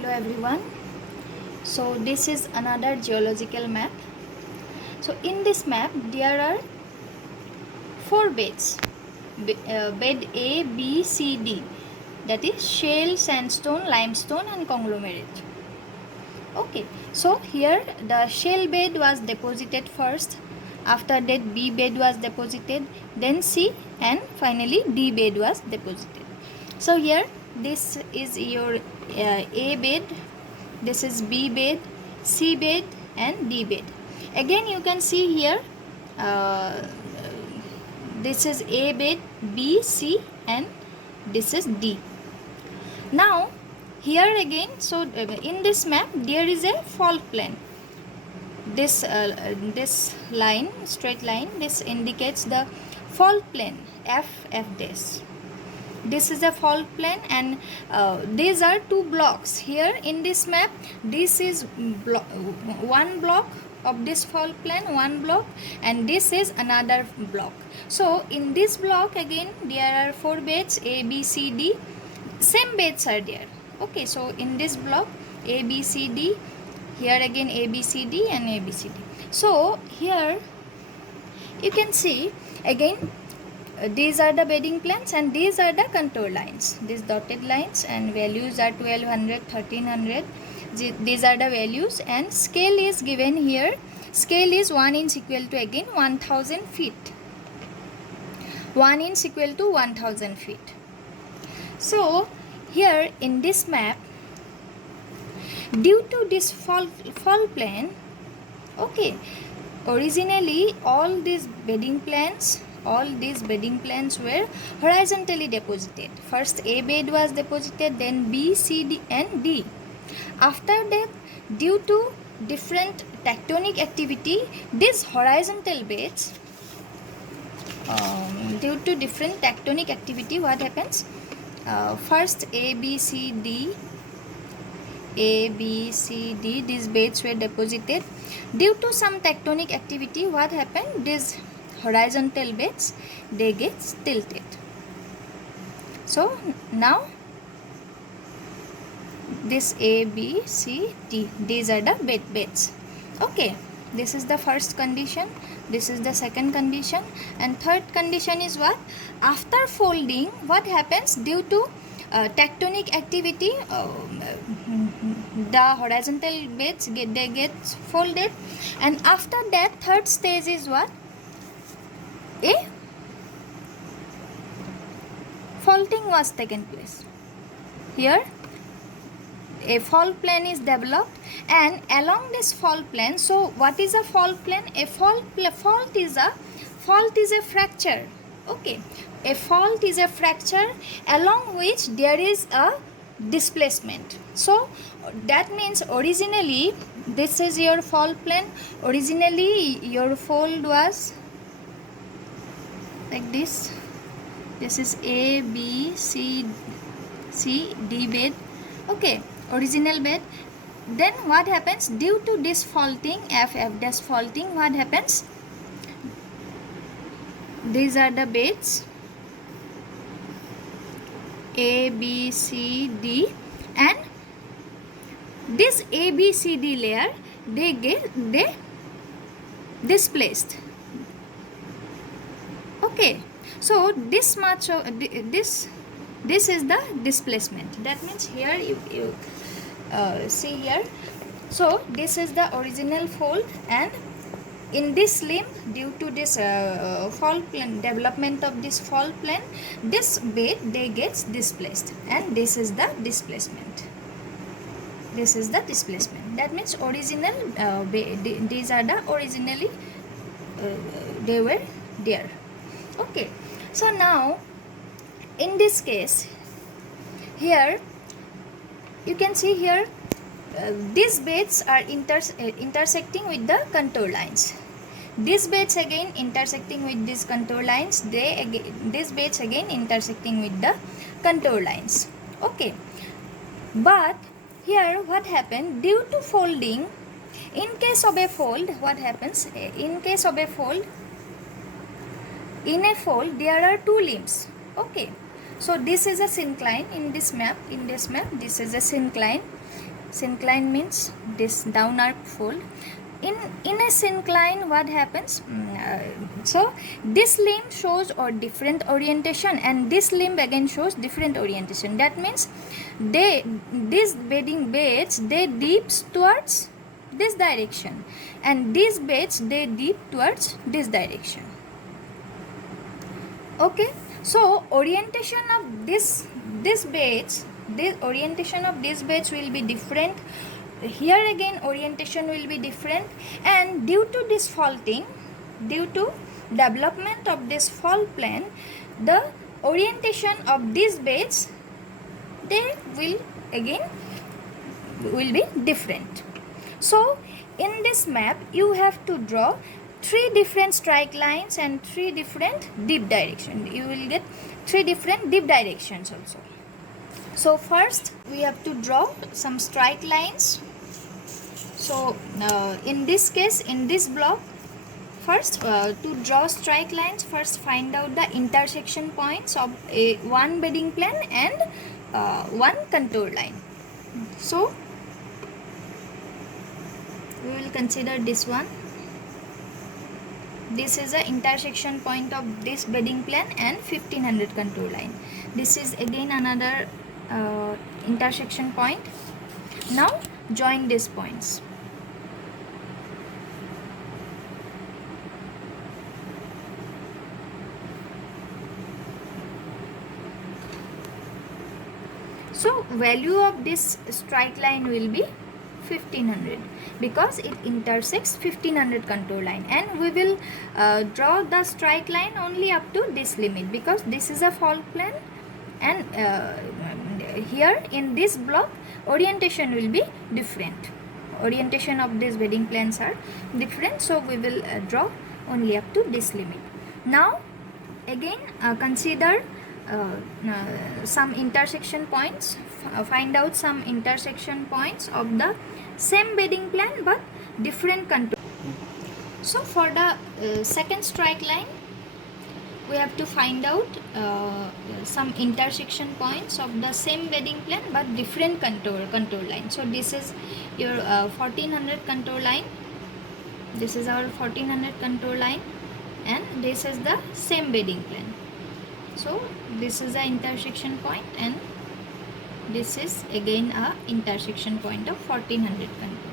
Hello everyone. So this is another geological map. So in this map there are four beds. Bed A, B, C, D. That is shale, sandstone, limestone and conglomerate. Okay. So here the shale bed was deposited first. After that B bed was deposited. Then C and finally D bed was deposited. So here this is your A bed, this is B bed, C bed and D bed. Again you can see here uh, this is A bed, B, C and this is D. Now here again, so in this map there is a fault plane. This line, straight line, this indicates the fault plane F dash. This is a fault plane and these are two blocks. Here in this map this is one block of this fault plane, one block, and this is another block. So in this block again there are four beds A, B, C, D. Same beds are there. Okay, so in this block A, B, C, D, here again A, B, C, D and A, B, C, D. So here you can see again these are the bedding planes and these are the contour lines, these dotted lines, and values are 1200, 1300. These are the values and scale is given here. Scale is 1 inch equal to again 1000 feet. 1 inch equal to 1000 feet. So here in this map, due to this fault plane, okay, originally all these bedding planes were horizontally deposited. First A bed was deposited, then B, C, D and D. After that, due to different tectonic activity, these horizontal beds, due to different tectonic activity, what happens? First A, B, C, D, these beds were deposited. Due to some tectonic activity, what happened? These horizontal beds, they get tilted. So now this A, B, C, D, these are the beds. Okay, this is the first condition, this is the second condition, and third condition is what? After folding, what happens? Due to tectonic activity, the horizontal beds get folded, and after that third stage is what? A faulting was taken place. Here a fault plane is developed, and along this fault plane, so what is a fault plane? A fault is a fracture. Okay, a fault is a fracture along which there is a displacement. So that means originally this is your fault plane. Originally your fold was like this. This is A, B, C, D bed. Okay, original bed. Then what happens? Due to this faulting, F dash faulting, what happens? These are the beds A, B, C, D, and this A, B, C, D layer, they displaced. Okay, so this much of this is the displacement. That means here you see here, so this is the original fold, and in this limb, due to this fault plane, development of this fault plane, this bed they gets displaced, and this is the displacement. This is the displacement. That means original these are the originally they were there. Okay, so now in this case, here you can see here these beds are intersecting with the contour lines. These beds again intersecting with these contour lines. These beds again intersecting with the contour lines. Okay, but here what happened? Due to folding, in case of a fold, what happens? In case of a fold, in a fold there are two limbs. Okay, so this is a syncline in this map. This is a syncline, Syncline means this down arc fold. In a syncline, what happens? So this limb shows or different orientation, and this limb again shows different orientation. That means these bedding beds, they dips towards this direction, and these beds, they dip towards this direction. Okay, so orientation of this beds, this orientation of this beds will be different. Here again orientation will be different, and due to this faulting, due to development of this fault plane, the orientation of these beds, they will again will be different. So in this map you have to draw 3 different strike lines and 3 different dip directions. You will get 3 different dip directions also. So first we have to draw some strike lines. So in this case, in this block, first to draw strike lines, first find out the intersection points of one bedding plane and one contour line. So we will consider this one. This is the intersection point of this bedding plane and 1500 contour line. This is again another intersection point. Now join these points. So value of this strike line will be 1500 because it intersects 1500 contour line, and we will draw the strike line only up to this limit because this is a fault plane, and here in this block orientation will be different. Orientation of these bedding planes are different, so we will draw only up to this limit. Now again consider some intersection points. Find out some intersection points of the same bedding plane but different contour. So for the second strike line, we have to find out some intersection points of the same bedding plane but different contour line. So this is your 1400 contour line. This is our 1400 contour line, and this is the same bedding plane. So this is the intersection point, and this is again a intersection point of 1400 contour.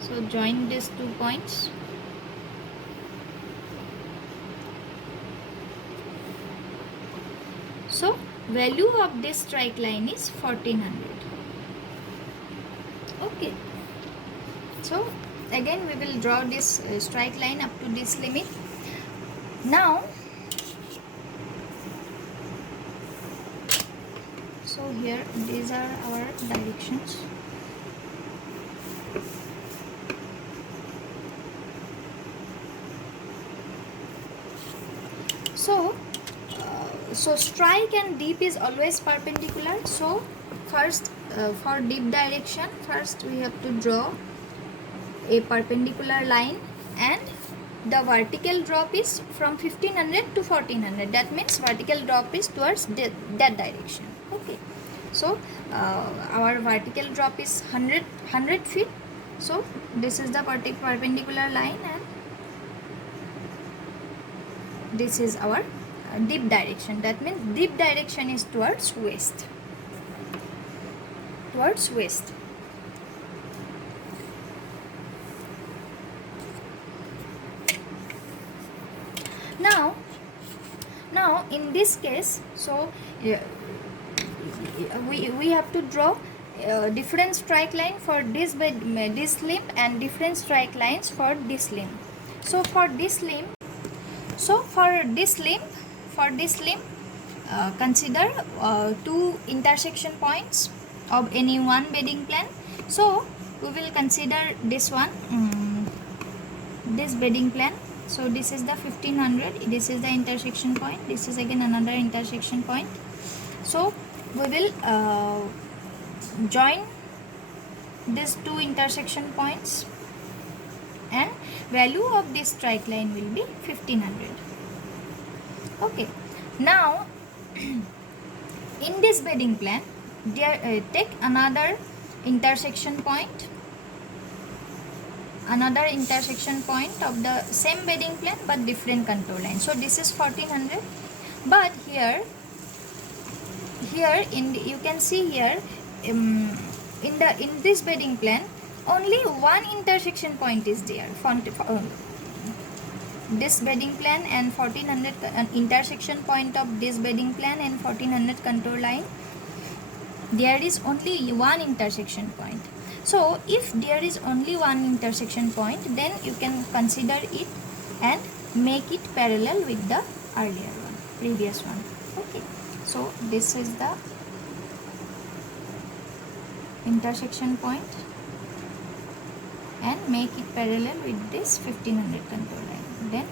So join these 2 points. So value of this strike line is 1400. Okay. So again we will draw this strike line up to this limit. Now so here these are our directions. So strike and dip is always perpendicular. So first for dip direction, first we have to draw a perpendicular line, and the vertical drop is from 1500 to 1400. That means vertical drop is towards that direction. Okay, so our vertical drop is 100 feet. So this is the perpendicular line, and this is our dip direction. That means dip direction is towards west. Towards west. Now in this case, so we have to draw different strike line for this limb and different strike lines for this limb. So for this limb, consider 2 intersection points of any one bedding plane. So we will consider this one, this bedding plane. So this is the 1500, this is the intersection point, this is again another intersection point. So we will join these 2 intersection points, and value of this strike line will be 1500. Okay, now In this bedding plan, take another intersection point of the same bedding plan but different contour line. So this is 1400, but here you can see here, in this bedding plan only one intersection point is there. This bedding plan and 1400 intersection point of this bedding plan and 1400 contour line, there is only one intersection point. So if there is only one intersection point, then you can consider it and make it parallel with the previous one. Okay, so this is the intersection point and make it parallel with this 1500 contour line. Then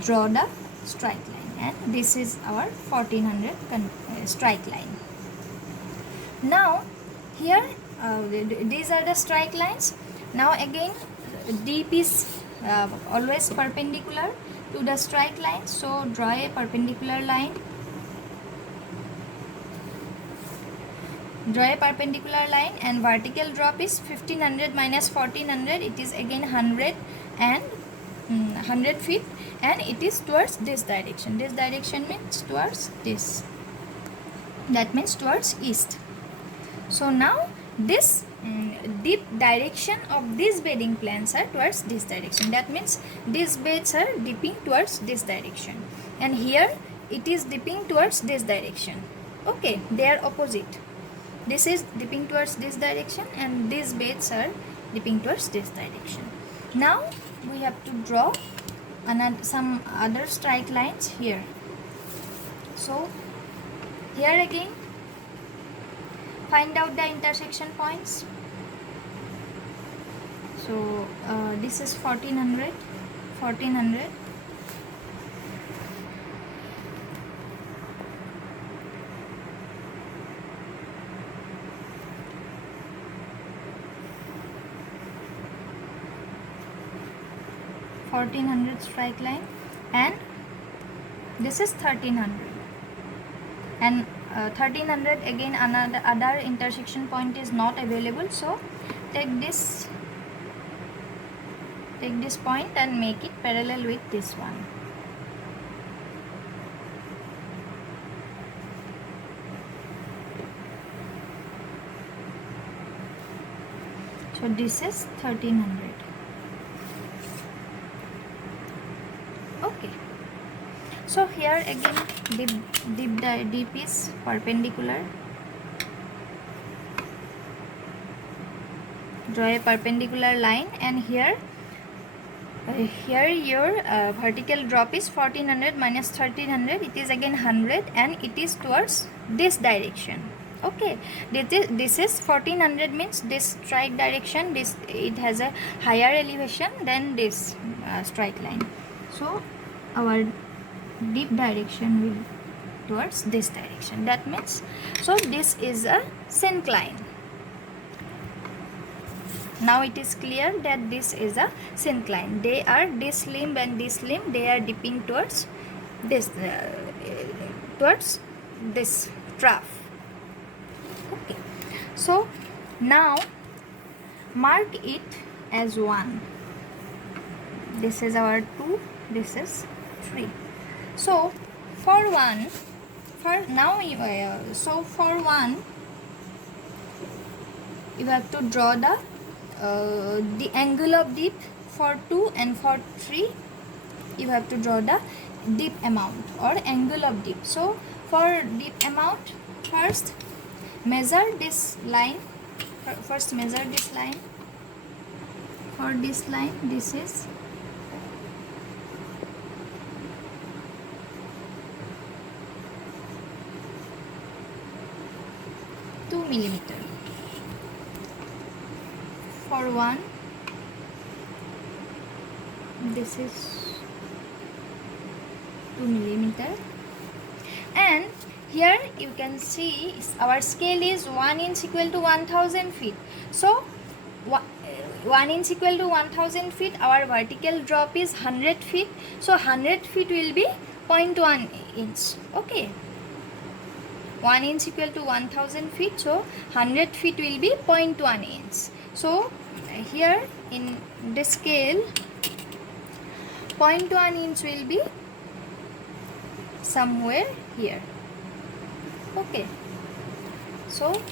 draw the strike line, and this is our 1400 strike line. Now here these are the strike lines. Now again, dip is always perpendicular to the strike line, so draw a perpendicular line. Draw a perpendicular line, and vertical drop is 1500 minus 1400. It is again 100 and 100 feet, and it is towards this direction. This direction means towards this. That means towards east. So now this dip direction of these bedding plans are towards this direction. That means these beds are dipping towards this direction, and here it is dipping towards this direction. Okay, they are opposite. This is dipping towards this direction, and these beds are dipping towards this direction. Now we have to draw some other strike lines here. So here again, find out the intersection points. So this is 1400, 1400. Strike line, and this is 1300, and 1300 again other intersection point is not available, so take this point and make it parallel with this one. So this is 1300. Okay, so here again dip is perpendicular. Draw a perpendicular line, and here your vertical drop is 1400 minus 1300. It is again 100, and it is towards this direction. Okay, this is 1400 means this strike direction. It has a higher elevation than this strike line. So our dip direction will towards this direction. That means, so this is a syncline. Now it is clear that this is a syncline. They are this limb and this limb, they are dipping towards this trough. Okay, so now mark it as 1. This is our 2, this is 3. So for 1, for one you have to draw the angle of dip. For 2 and for 3 you have to draw the dip amount or angle of dip. So for dip amount, first measure this line. Measure this line. For this line, this is 2 millimeter. For 1, this is 2 millimeter, and here you can see our scale is 1 inch equal to 1000 feet. So 1 inch equal to 1000 feet. Our vertical drop is 100 feet. So 100 feet will be 0.1 inch. Okay. 1 inch equal to 1000 feet, so 100 feet will be 0.1 inch. So here in this scale 0.1 inch will be somewhere here. Okay, so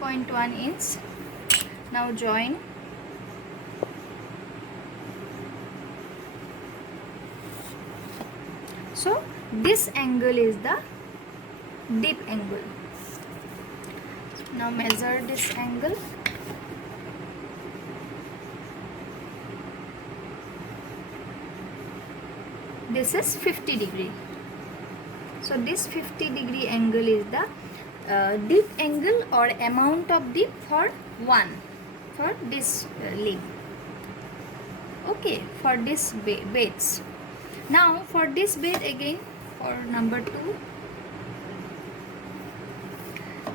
.1 inch. Now join. So this angle is the dip angle. Now measure this angle. This is 50 degree. So this 50 degree angle is the dip angle or amount of dip for this limb. Okay, for this beds. Now for this bed again, for number 2,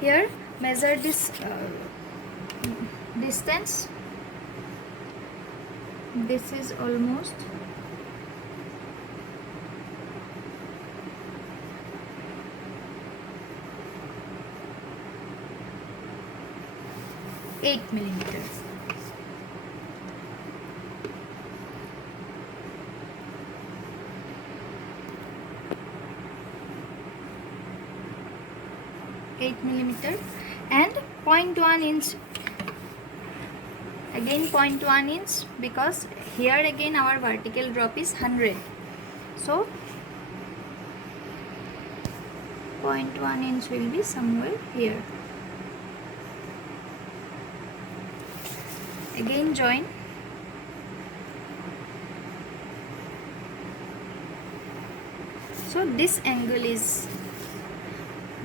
here measure this distance. This is almost 8 millimeters. And 0.1 inch, again 0.1 inch, because here again our vertical drop is 100, so 0.1 inch will be somewhere here. Again join. So this angle is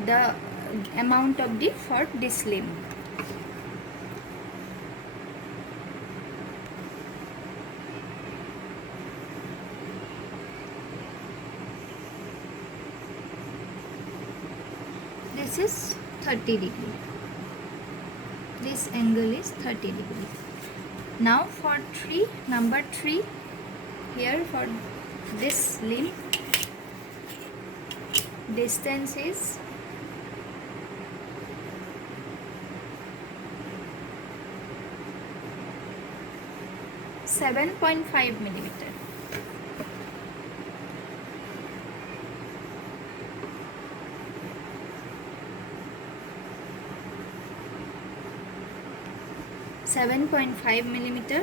the amount of dip for this limb. This is 30 degree. This angle is 30 degree. Now for number 3, here for this limb, distance is 7.5 millimeter. millimeter.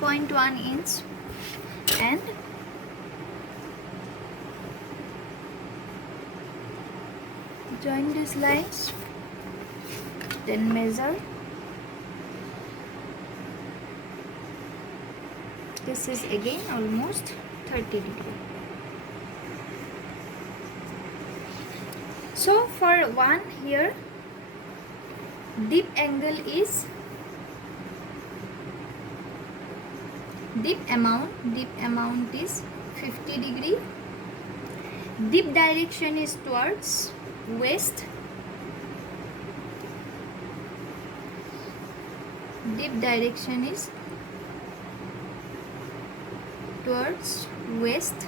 .1 inch, and join these lines, then measure. This is again almost 30 degree. So for one here, dip angle is dip amount is 50 degree. Dip direction is towards west. Dip direction is towards west,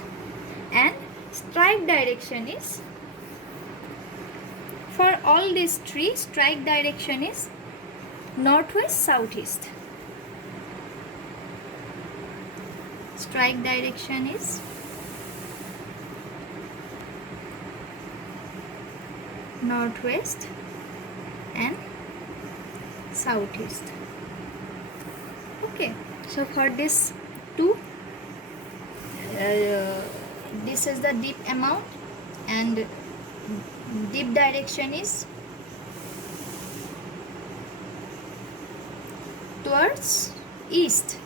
and strike direction is, for all these three, strike direction is northwest southeast. Strike direction is northwest and southeast. Okay, so for this two, this is the dip amount, and dip direction is towards east.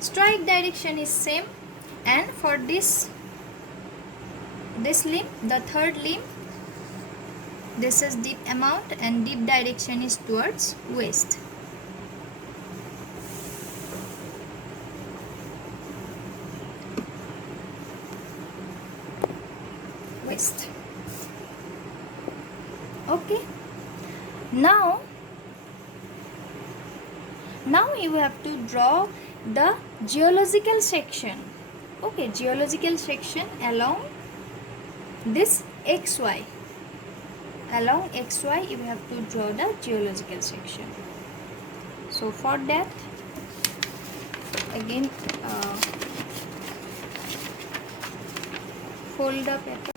Strike direction is same, and for this this limb, the third limb, this is dip amount and dip direction is towards west. West. Okay. Now you have to draw the geological section. Okay, geological section along this XY. Along XY you have to draw the geological section. So for that, again fold the paper.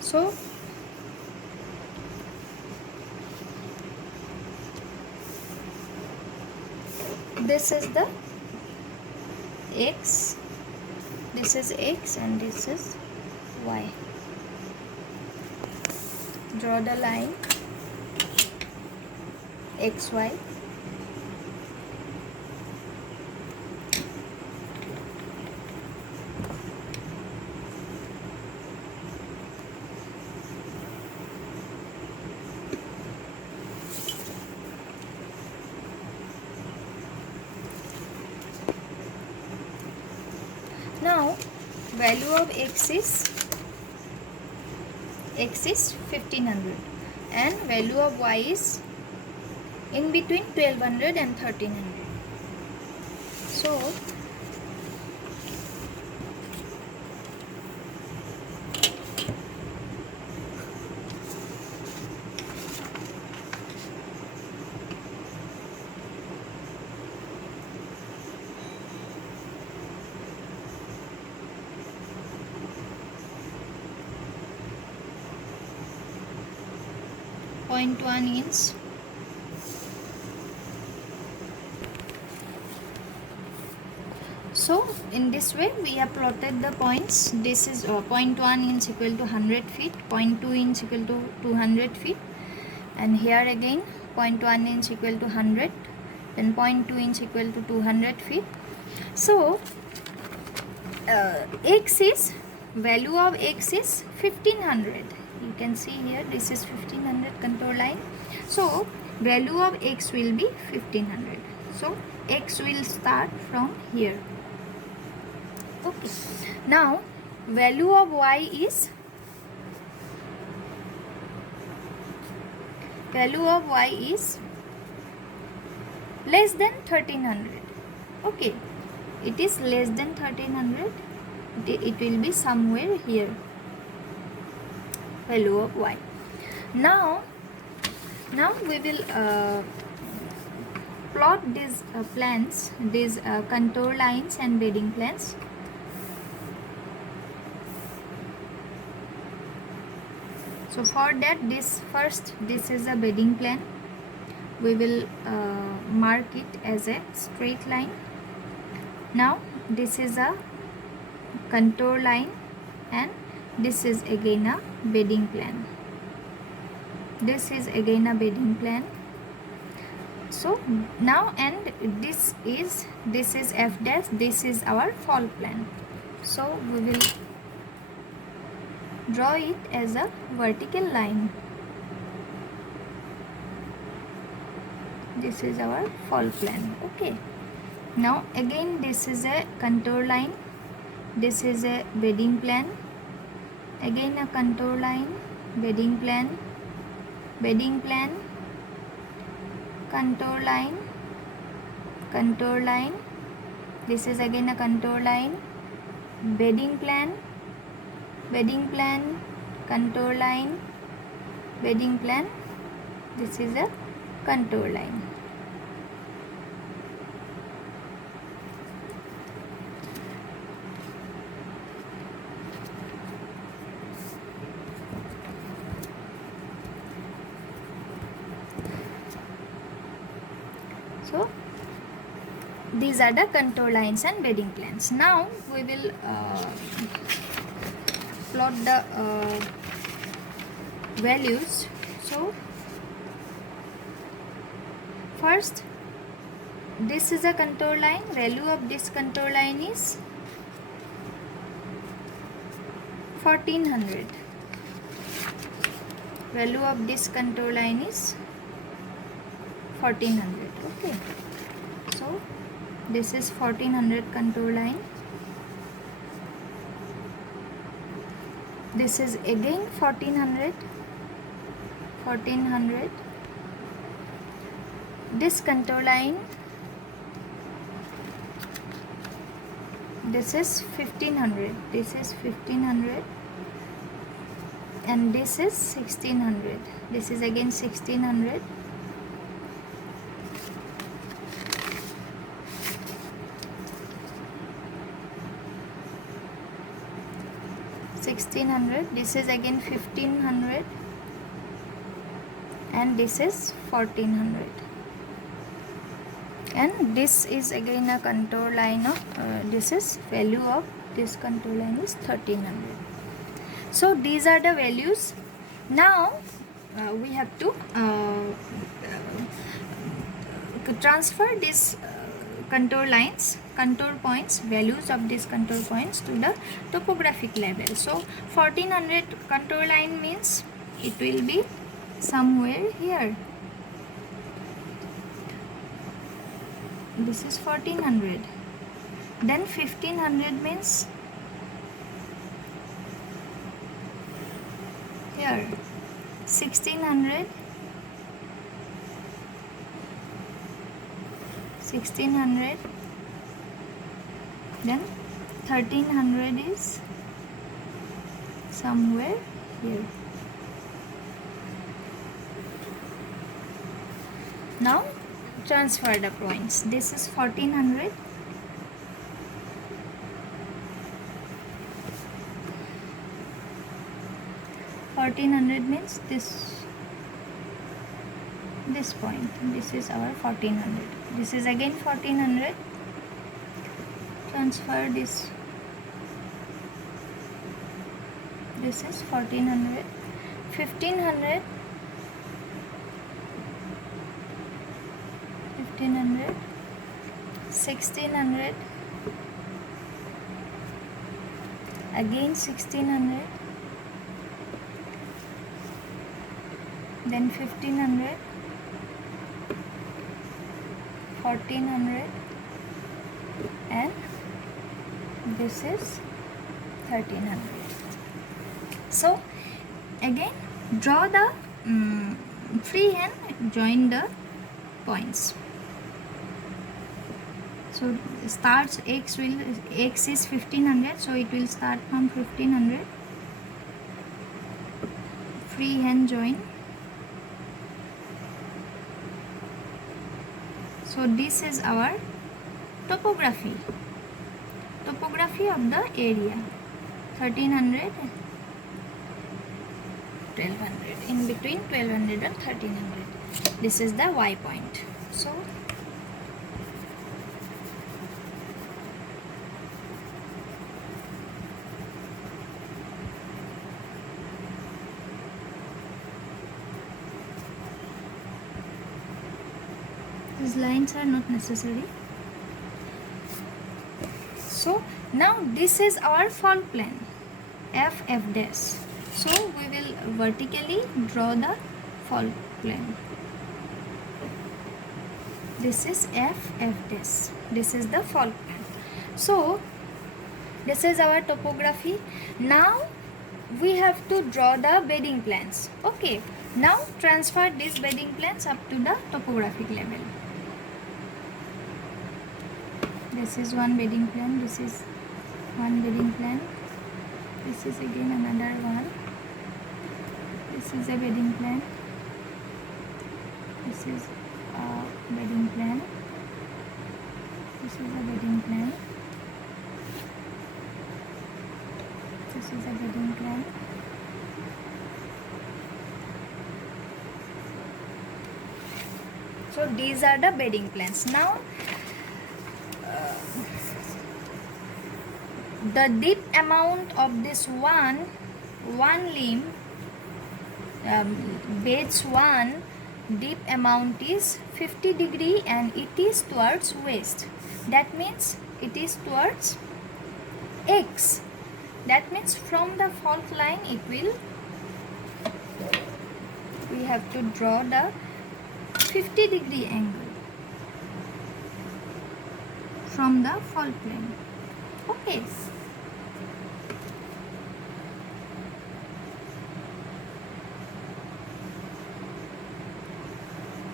So this is the X, this is X and this is Y. Draw the line XY. Now value of X is 1500 and value of Y is in between 1200 and 1300. So 0.1 inch. So in this way we have plotted the points. This is 0.1 inch equal to 100 feet, 0.2 inch equal to 200 feet, and here again 0.1 inch equal to 100, then 0.2 inch equal to 200 feet. So X is, value of X is 1500. You can see here this is 1500 contour line. So value of X will be 1500. So X will start from here. Okay. Now value of Y is less than 1300. Okay, it is less than 1300. It will be somewhere here. Value of Y. Now we will plot these plans, these contour lines and bedding plans. So for that, this is a bedding plan. We will mark it as a straight line. Now this is a contour line and this is again a bedding plan. This is again a bedding plan. So now, and this is F dash, this is our fall plan. So we will draw it as a vertical line. This is our fall plan. Okay. Now again this is a contour line. This is a bedding plan. Again a contour line, bedding plan, bedding plan, contour line, contour line. This is again a contour line, bedding plan, bedding plan, contour line, bedding plan. This is a contour line. So these are the contour lines and bedding plans. Now we will plot the values. So first this is a contour line. Value of this contour line is 1400. Value of this contour line is 1400. Okay, so this is 1400 contour line. This is again 1400. This contour line, this is 1500. This is 1500, and this is 1600. This is again 1600. This is again 1500, and this is 1400, and this is again a contour line of this is value of this contour line is 1300. So these are the values. Now we have to transfer this contour lines, contour points, values of these contour points to the topographic level. So 1400 contour line means it will be somewhere here. This is 1400. Then 1500 means here. 1600. 1600, then 1300 is somewhere here. Now transfer the points. This is 1400. Means this point. This is our 1400. This is again 1400. Transfer this. This is 1400. 1500. 1600. Again 1600. Then 1500. 1400, and this is 1300. So again draw the freehand, join the points. So starts x is 1500, so it will start from 1500. Freehand join. So this is our topography of the area. 1300, 1200, in between 1200 and 1300. This is the Y point. So these lines are not necessary. So now this is our fall plane, F dash. So we will vertically draw the fall plane. This is F dash. This is the fall plane. So this is our topography. Now we have to draw the bedding planes. Okay. Now transfer these bedding planes up to the topographic level. This is one bedding plane. This is one bedding plane. This is again another one. This is a bedding plane. This is a bedding plane. This is a bedding plane. This is a bedding plane. So these are the bedding planes. Now the dip amount of this one limb beds one deep amount is 50 degree and it is towards west. That means it is towards X. That means from the fault line we have to draw the 50 degree angle from the fault plane. Okay.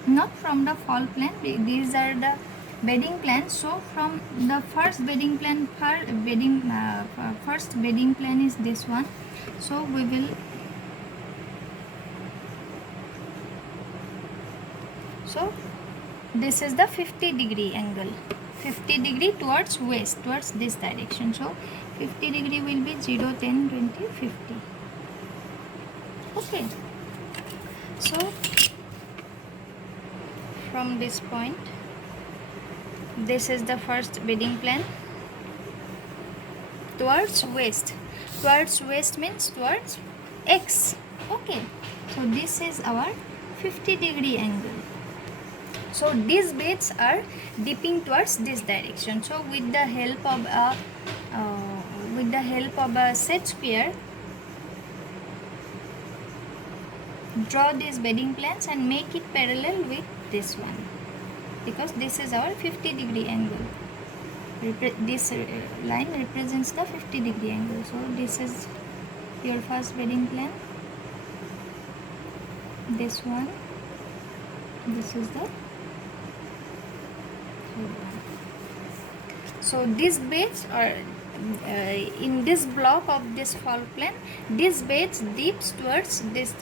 Not from the fault plane, these are the bedding plane. So from the first bedding plane, first bedding plane is this one. So we will, so this is the 50 degree angle, 50 degree towards west, towards this direction. So 50 degree will be 0, 10, 20, 50. Okay. So from this point, this is the first bedding plane towards west. Towards west means towards X. Okay. So this is our 50 degree angle. So these beds are dipping towards this direction. So with the help of a set square, draw these bedding planes and make it parallel with this one, because this is our 50 degree angle. This line represents the 50 degree angle. So this is your first bedding plane, this one, this is the third one. So these beds are in this block of this fault plane, this beds dips towards this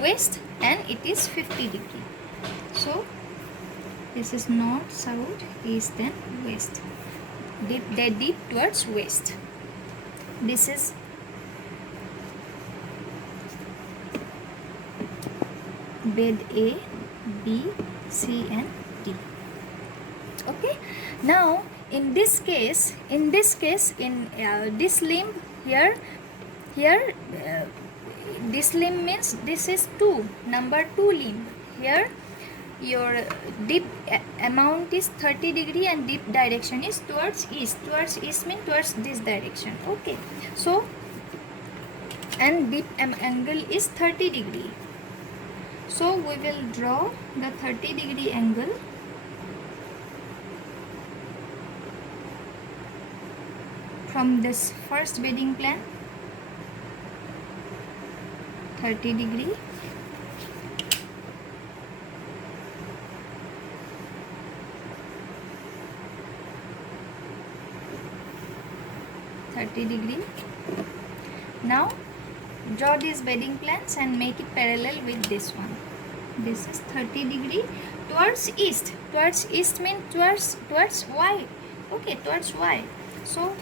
west and it is 50 degree. So this is north, south, east and west. They dip towards west. This is bed A, B, C and D. Okay. Now in this case, in this limb here, this limb means this is 2, number 2 limb. Here your dip amount is 30 degree and dip direction is towards east. Towards east means towards this direction. Okay. So and dip angle is 30 degree. So we will draw the 30 degree angle from this first bedding plane, 30 degree. Now draw these bedding planes and make it parallel with this one. This is 30 degree towards east. Towards east means towards Y. Okay, towards Y. So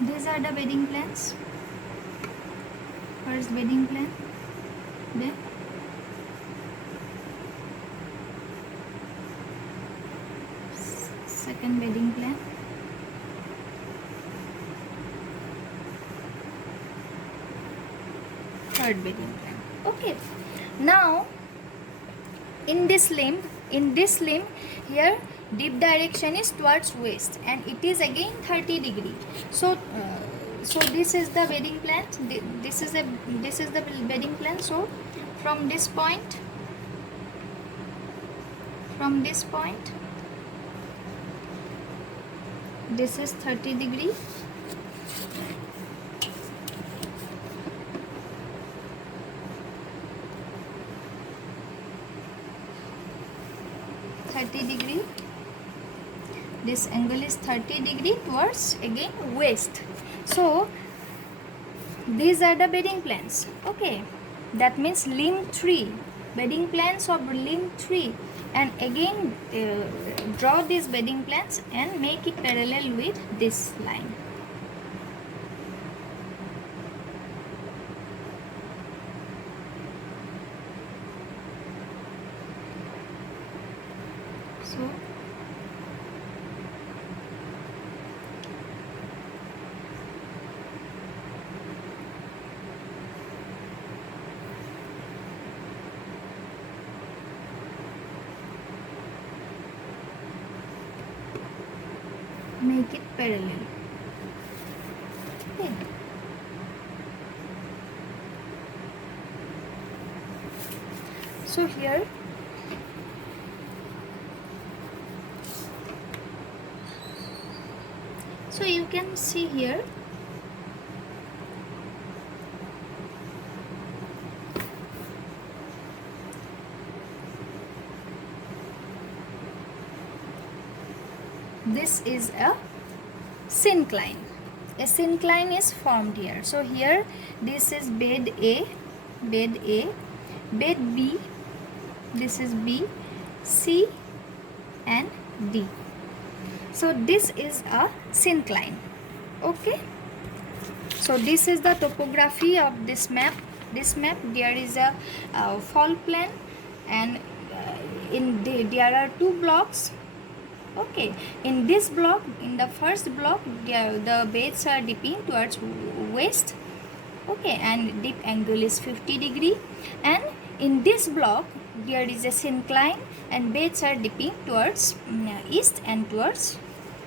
these are the bedding planes. First bedding plane, then second bedding plane, third bedding plane. Okay. Now in this limb here, dip direction is towards west and it is again 30 degree. So so this is the bedding plane. This is the bedding plane. So from this point, this is 30 degree. This angle is 30 degree towards again west. So these are the bedding planes. Okay, that means limb 3, bedding planes of limb 3, and again draw these bedding planes and make it parallel with this line. So make it parallel. Okay. So here you can see here this is a syncline. A syncline is formed here. So here this is bed A, bed B, this is B, C and D. So this is a syncline. Okay. So this is the topography of this map. This map, there is a fault plane, and there are two blocks. Okay, in this block, in the first block, the beds are dipping towards west. Okay, and dip angle is 50 degree, and in this block there is a syncline and beds are dipping towards east and towards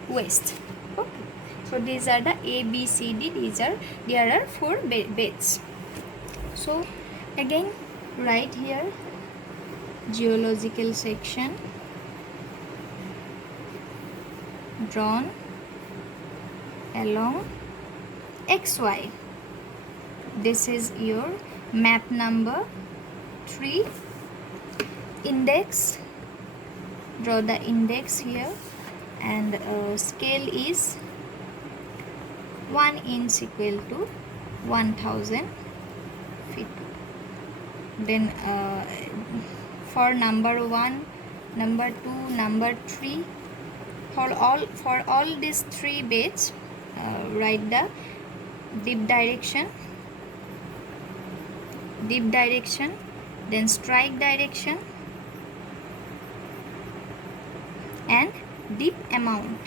west. Okay, so these are the A, B, C, D. There are 4 beds. So again right here, geological section drawn along XY. This is your map number 3. Index, draw the index here, and scale is 1 inch equal to 1000 feet. Then for number 1, number 2, number 3, for all these 3 beds, write the dip direction, then strike direction and dip amount.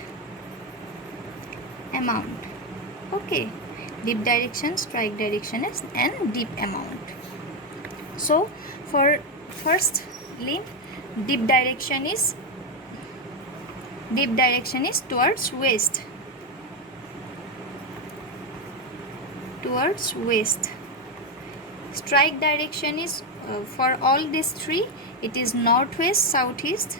Okay, dip direction, strike direction and dip amount. So for first limb, dip direction is towards west. Strike direction is for all these 3, it is northwest, southeast.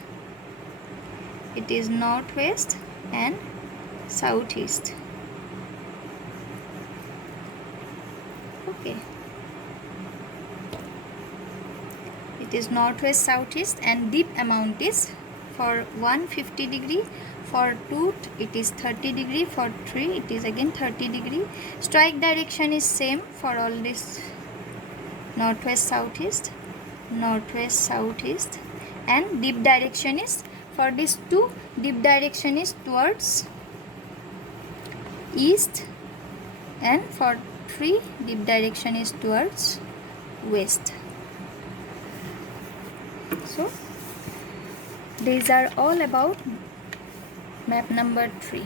It is northwest and southeast. Okay, it is northwest, southeast, and dip amount is for 1 50 degree, for 2 it is 30 degree, for 3 it is again 30 degree. Strike direction is same for all this northwest, southeast, and dip direction is for these 2, dip direction is towards east, and for 3 dip direction is towards west. So these are all about map number 3.